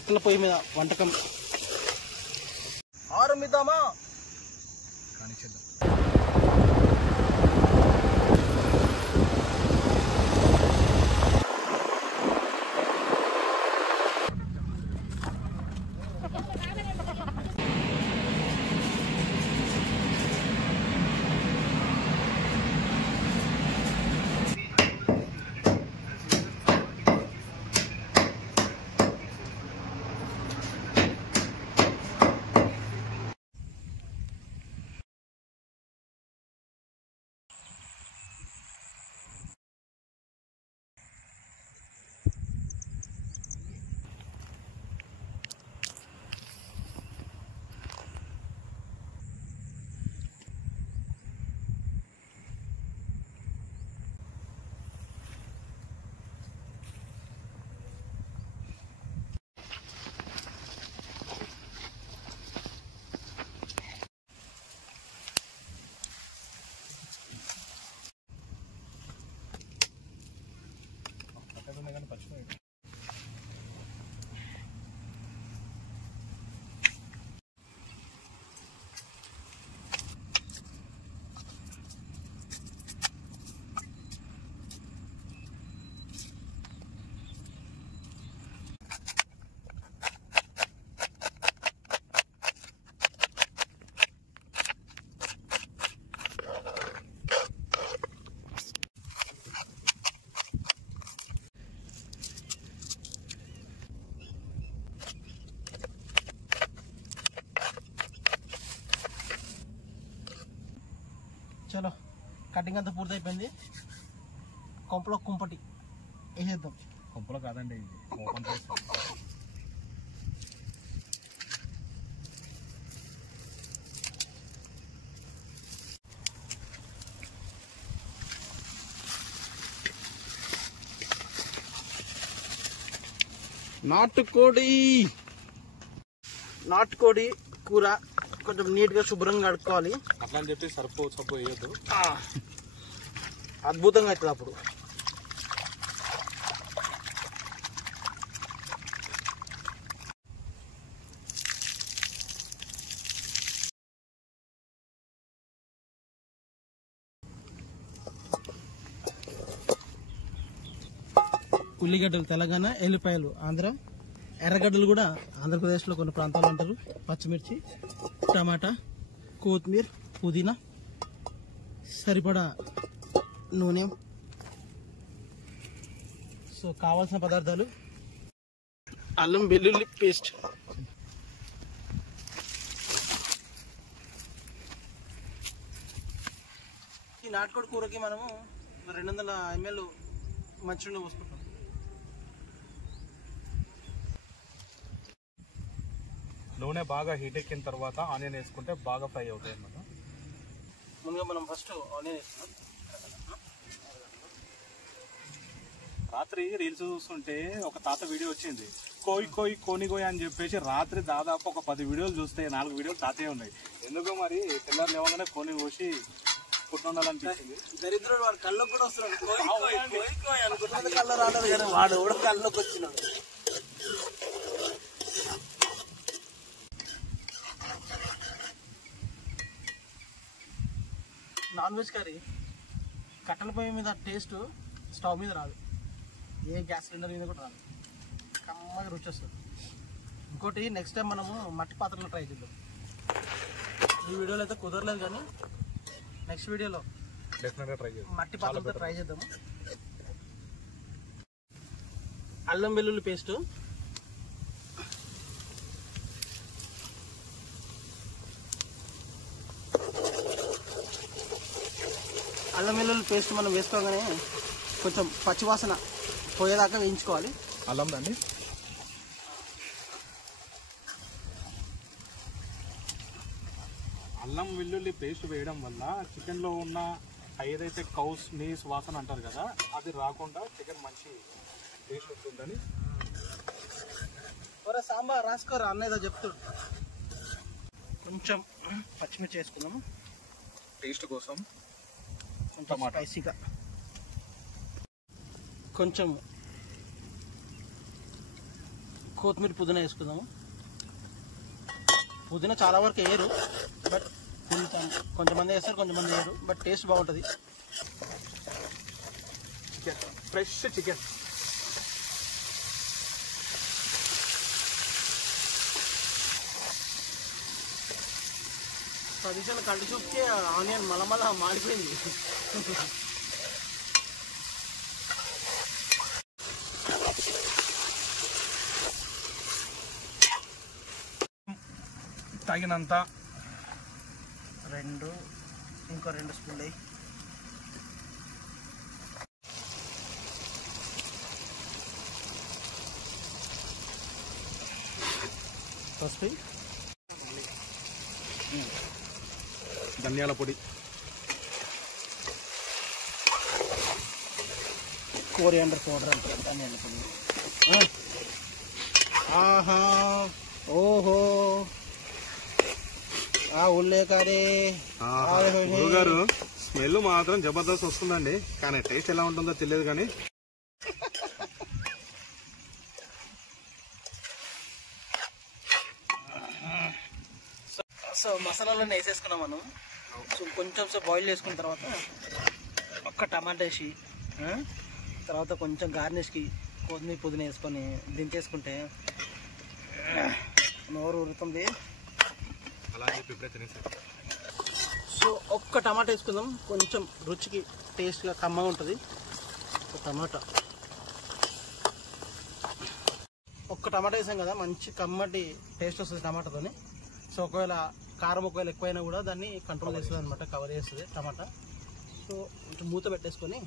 కట్టెల పొయ్యి మీద వంటకం ఆరంభిద్దామా? కానిచ్చేద్దాం. చలో కటింగ్ అంతా పూర్తి అయిపోయింది. కొంపలో కుంపటి వేసేద్దాం. కొంపలో కాదండి, ఇది ఓపెన్ చేస్తాం. నాటుకోడి కూర కొంచెం నీట్గా శుభ్రంగా కడుక్కోవాలి. అట్లా అని చెప్పి సర్పు వేయద్దు, అద్భుతంగా అవుతుంది అప్పుడు. ఉల్లిగడ్డలు తెలంగాణ, ఎల్లిపాయలు ఆంధ్ర, ఎర్రగడ్డలు కూడా ఆంధ్రప్రదేశ్లో కొన్ని ప్రాంతాలు అంటారు, పచ్చిమిర్చి, టమాటా, కొత్తిమీర, పుదీనా, సరిపడా నూనె. సో కావాల్సిన పదార్థాలు అల్లం వెల్లుల్లి పేస్ట్, ఈ నాటుకోడి కూరకి మనము 200 ml మంచినూనె పోసుకుంటాం. నూనె బాగా హీట్ ఎక్కిన తర్వాత ఆనియన్ వేసుకుంటే బాగా ఫ్రై అవుతాయి అన్నమాట. ముందుగా మనం ఫస్ట్ ఆనియన్ వేస్తున్నాం. రాత్రి రీల్స్ చూస్తుంటే ఒక తాత వీడియో వచ్చింది, కోనిగోయ్ అని చెప్పేసి. రాత్రి దాదాపు ఒక 10 వీడియోలు చూస్తే 4 వీడియోలు తాతే ఉన్నాయి. ఎందుకో మరి తెల్లారు లేవగానే కోని కోసి కుట్టుండాలనిపించింది. దరిద్రుడు వాడు కళ్ళకు కూడా వస్తున్నాడు, అనుకుంటున్నది కళ్ళు రాలేదు కానీ వాడు కూడా కళ్ళకి వచ్చినాడు. నాన్ వెజ్ కర్రీ కట్టెల పొయ్యి మీద టేస్ట్ స్టవ్ మీద రాదు, ఏ గ్యాస్ సిలిండర్ మీద కూడా రాదు, కమ్మగా రుచి వస్తుంది. ఇంకోటి నెక్స్ట్ టైం మనము మట్టి పాత్రలో ట్రై చేద్దాం. ఈ వీడియోలో అయితే కుదరలేదు కానీ నెక్స్ట్ వీడియోలో డెఫినెట్గా ట్రై చేద్దాం, మట్టి పాత్రలతో ట్రై చేద్దాము. అల్లం వెల్లుల్లి పేస్టు, అల్లం వెల్లుల్లి పేస్ట్ మనం వేసుకోగానే కొంచెం పచ్చివాసన పోయేదాకా వేయించుకోవాలి. అల్లం దండి, అల్లం వెల్లుల్లి పేస్ట్ వేయడం వల్ల చికెన్లో ఉన్న ఏదైతే కౌస్ నీస్ వాసన అంటారు కదా, అది రాకుండా చికెన్ మంచి టేస్ట్ ఉంటుందని. సాంబార్ రాసుకోరా అన్నయ్య చెప్తాడు. కొంచెం పచ్చిమిర్చి వేసుకుందాము టేస్ట్ కోసం, కొంచెం స్పైసీగా. కొంచెం కొత్తిమీర పుదీనా వేసుకుందాము. పుదీనా చాలా వరకు వేయరు, బట్ కొంతమంది వేస్తారు, కొంతమంది వేయరు, బట్ టేస్ట్ బాగుంటుంది. Chicken, fresh chicken. ట్రెడిషనల్ కంటి చూపుకి ఆనియన్ మళ్ళా మాడిపోయింది. తగినంత ఇంకో 2 స్పూన్లు అయ్యి పసుపు, ధనియాల పొడి, కోరియాండర్ పౌడర్ అంటారు ధనియాల పొడి. ఆహా, ఓహో, ఉల్లే కర్రీ గారు. స్మెల్ మాత్రం జబర్దస్త్ వస్తుందండి, కానీ టేస్ట్ ఎలా ఉంటుందో తెలియదు. కానీ సో మసాలాలన్నీ వేసేసుకున్నాం మనం. సో కొంచెం సేపు బాయిల్ చేసుకున్న తర్వాత ఒక్క టమాటా వేసి, తర్వాత కొంచెం గార్నిష్కి కొత్తిమీర పుదీనా వేసుకొని దించేసుకుంటే నోరు ఉరుతుంది. సో ఒక్క టమాటా వేసుకుందాం, కొంచెం రుచికి టేస్ట్గా కమ్మగా ఉంటుంది. ఒక్క టమాటా వేసాం కదా, మంచి కమ్మటి టేస్ట్ వస్తుంది టమాటాతోని. సో ఒకవేళ కారం ఎక్కువైనా కూడా దాన్ని కంట్రోల్ చేస్తుంది అనమాట, కవర్ చేస్తుంది టమాటా. సో కొంచెం మూత పెట్టేసుకొని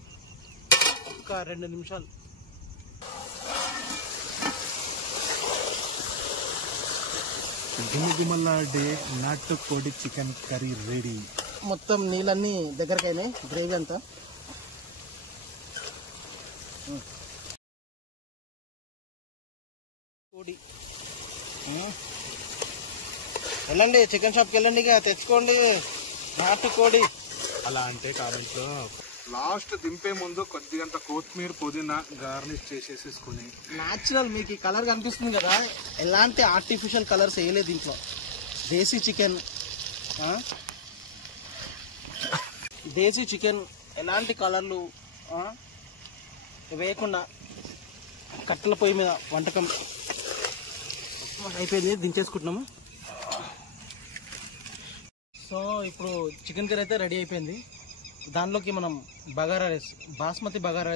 ఒక 2 నిమిషాలు గుమగుమలాడే నాటుకోడి చికెన్ కర్రీ రెడీ. మొత్తం నీళ్ళన్నీ దగ్గరికి అయినాయి, గ్రేవీ అంతా. కోడి వెళ్ళండి, చికెన్ షాప్కి వెళ్ళండి, ఇక తెచ్చుకోండి నాటుకోడి. అలా అంటే కామెంట్స్ లో లాస్ట్ దింపే ముందు కొద్దిగంత కొత్తిమీర పుదీనా గార్నిష్ చేసేసుకుని. న్యాచురల్ మీకు ఈ కలర్ కనిపిస్తుంది కదా, ఎలాంటి ఆర్టిఫిషియల్ కలర్స్ వేయలేదు దీంట్లో. దేశీ చికెన్ ఎలాంటి కలర్లు వేయకుండా కట్టెల పొయ్యి మీద వంటకం అయిపోయింది, దించేసుకుంటున్నాము. సో ఇప్పుడు చికెన్ కర్రీ అయితే రెడీ అయిపోయింది. దానిలోకి మనం బగారా రైస్, బాస్మతి బగారా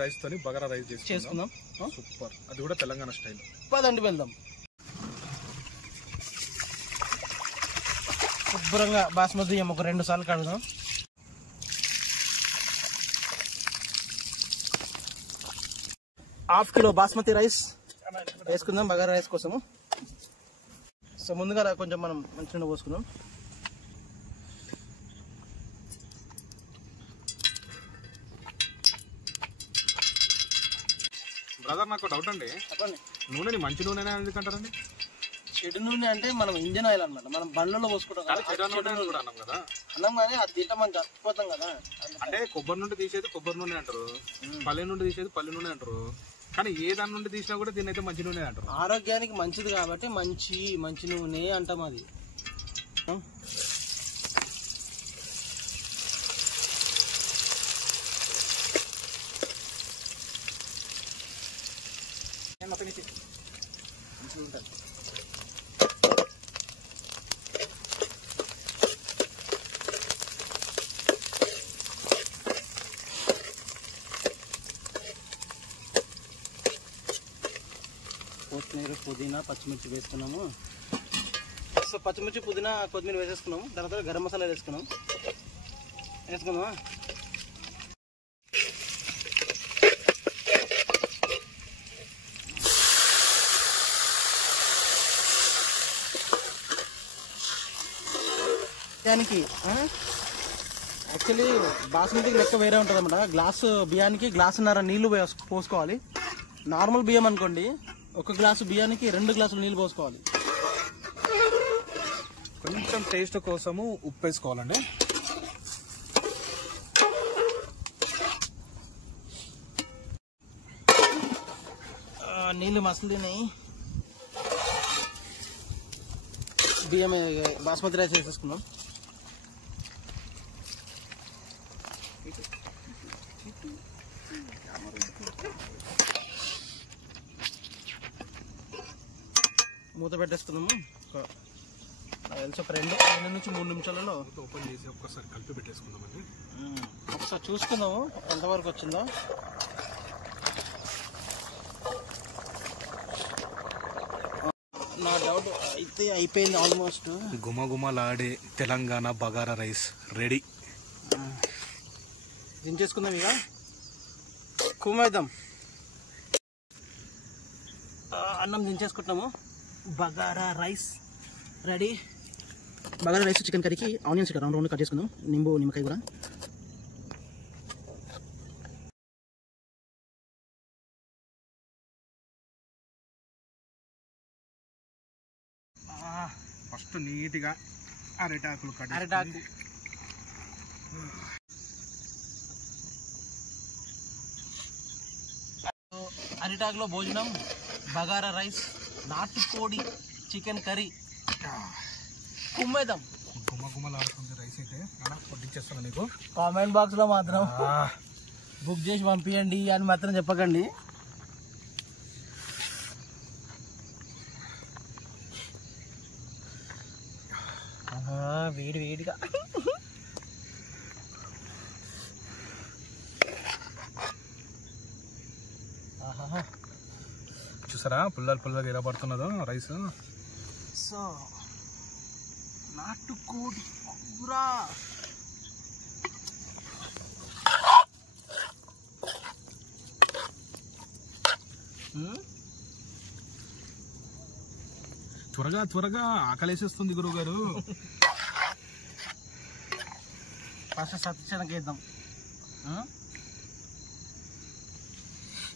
రైస్ తోని బగారా రైస్ చేసుకుందాం. సూపర్, అది కూడా తెలంగాణ స్టైల్. పదండి వెళ్దాం. శుభ్రంగా బాస్మతి బియ్యం ఒక 2 సార్లు కడుగుదాం. ½ కిలో బాస్మతి రైస్ వేసుకుందాం బగారా రైస్ కోసము. సో ముందుగా కొంచెం మనం మంచిగా పోసుకుందాం. బ్రదర్, నాకు డౌట్ అండి, నూనెని మంచి నూనె ఎందుకంటారండి? చెడు నూనె అంటే మనం ఇంజన్ ఆయిల్ అనమాట, మనం బండ్లలో పోసుకుంటాం కదా, అన్నం కానీ అది తింటే మనం చచ్చిపోతాం కదా. అంటే కొబ్బరి నుండి తీసేది కొబ్బరి నూనె అంటారు, పల్లె నుండి తీసేది పల్లె నూనె అంటారు, కానీ ఏ దాని నుండి తీసినా కూడా దీని అయితే మంచి నూనె అంటారు. ఆరోగ్యానికి మంచిది కాబట్టి మంచి నూనె అంటాం. అది కొత్తిమీర పుదీనా పచ్చిమిర్చి వేసుకున్నాము. సో పచ్చిమిర్చి పుదీనా కొత్తిమీర వేసేసుకున్నాము. తర్వాత గరం మసాలా వేసుకున్నాము. వేసుకుందామా? దానికి యాక్చువల్లీ బాస్మతికి లెక్క వేరే ఉంటుంది అన్నమాట. గ్లాసు బియ్యానికి గ్లాసున్నర నీళ్లు పోసుకోవాలి. నార్మల్ బియ్యం అనుకోండి, 1 గ్లాసు బియ్యానికి 2 గ్లాసులు నీళ్ళు పోసుకోవాలి. కొంచెం టేస్ట్ కోసము ఉప్పు వేసుకోవాలండి. నీళ్ళు మసలు తినాయి. బియ్యం బాస్మతి రైస్ వేసేసుకుందాం. మూత పెట్టేసుకున్నాము. ఒక 2 నుంచి 3 నిమిషాలలో ఓపెన్ చేసి ఒక్కసారి కలిపి పెట్టేసుకుందామండి. ఒకసారి చూసుకుందాము ఎంతవరకు వచ్చిందో. నా డౌట్ అయితే అయిపోయింది ఆల్మోస్ట్. గుమగుమలాడే తెలంగాణ బగారా రైస్ రెడీ. దించేసుకుందాం, ఇక కుమేద్దాం. అన్నం దించేసుకుంటున్నాము. Bagara rice ready. Bagara rice chicken కర్రీకి ఆనియన్స్ రౌండ్ రౌండ్ కట్ చేసుకుందాం. నిమ్మకాయ కూడా. ఫస్ట్ నీట్గా అరిటాకులు కట్ అరిటాకు అరిటాకులో భోజనం, బగారా రైస్, నాటుకోడి చికెన్ కర్రీ. కుమ్మేద్దాం. గుమగుమలాడుతుంది రైస్ అయితే. అలా వడ్డించేస్తాను నీకు. కామెంట్ బాక్స్లో మాత్రం బుక్ చేసి పంపించండి అని మాత్రం చెప్పకండి. వేడి వేడిగా చూసారా పుల్లలుగా ఎలా పడుతున్నదో రైస్. సో నాటుకోడి కూర. త్వరగా ఆకలేసేస్తుంది గురువు గారు. ఫస్ట్ సత్యనకి వేద్దాం.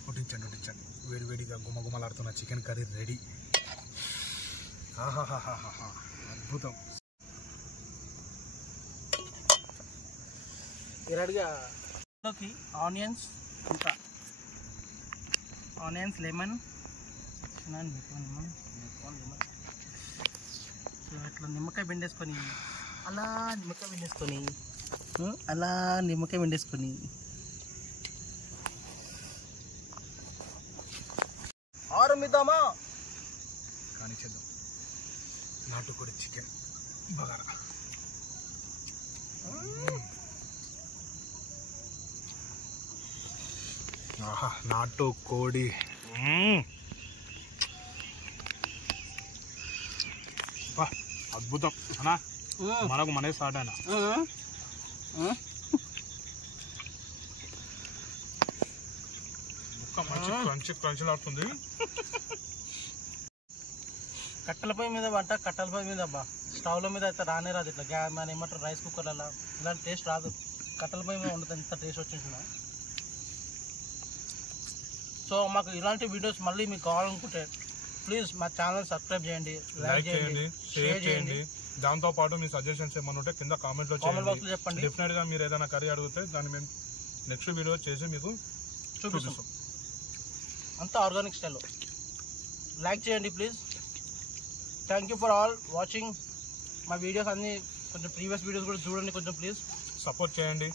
వడ్డించండి. వేడివేడిగా గుమగుమలాడుతున్న చికెన్ కర్రీ రెడీ. ఆహాహాహాహా, అద్భుతం. రెడీగా ఆనియన్స్, ఇంకా ఆనియన్స్, లెమన్. సో ఇట్లా నిమ్మకాయ పిండేసుకొని అలా నిమ్మకాయ పిండేసుకొని ఆరంభిద్దామా? కానీ చేద్దాం. నాటుకోడి చికెన్ బగారా. ఆహా, నాటుకోడి. అద్భుతం అనా. మనకు మనే స్టార్ట్ అయినా. మంచి క్రంచిలాడుతుంది. కట్టెల పొయ్యి మీద వంట, కట్టెల పొయ్యి మీద అబ్బా, స్టవ్ల మీద అయితే రానే రాదు. ఇట్లా మన ఏమంటారు రైస్ కుక్కర్లలో ఇలాంటి టేస్ట్ రాదు. కట్టెల పొయ్యి మీద వండుతుంది ఇంత టేస్ట్ వచ్చేసిన. సో మాకు ఇలాంటి వీడియోస్ మళ్ళీ మీకు కావాలనుకుంటే ప్లీజ్ మా ఛానల్ సబ్స్క్రైబ్ చేయండి, లైక్ చేయండి, షేర్ చేయండి. దాంతో పాటు మీ సజెషన్స్ ఏమన్నా ఉంటే కింద కామెంట్ బాక్స్ లో చెప్పండి. డెఫినెట్ గా మీరు ఏదైనా కర్రీ అడిగితే దాన్ని మేము నెక్స్ట్ వీడియో చేసి మీకు చూపిస్తాం. అంతా ఆర్గానిక్ స్టైల్లో. లైక్ చేయండి please. Thank you for all watching మా వీడియోస్. అన్ని కొంచెం ప్రీవియస్ వీడియోస్ కూడా చూడండి కొంచెం ప్లీజ్. సపోర్ట్ చేయండి.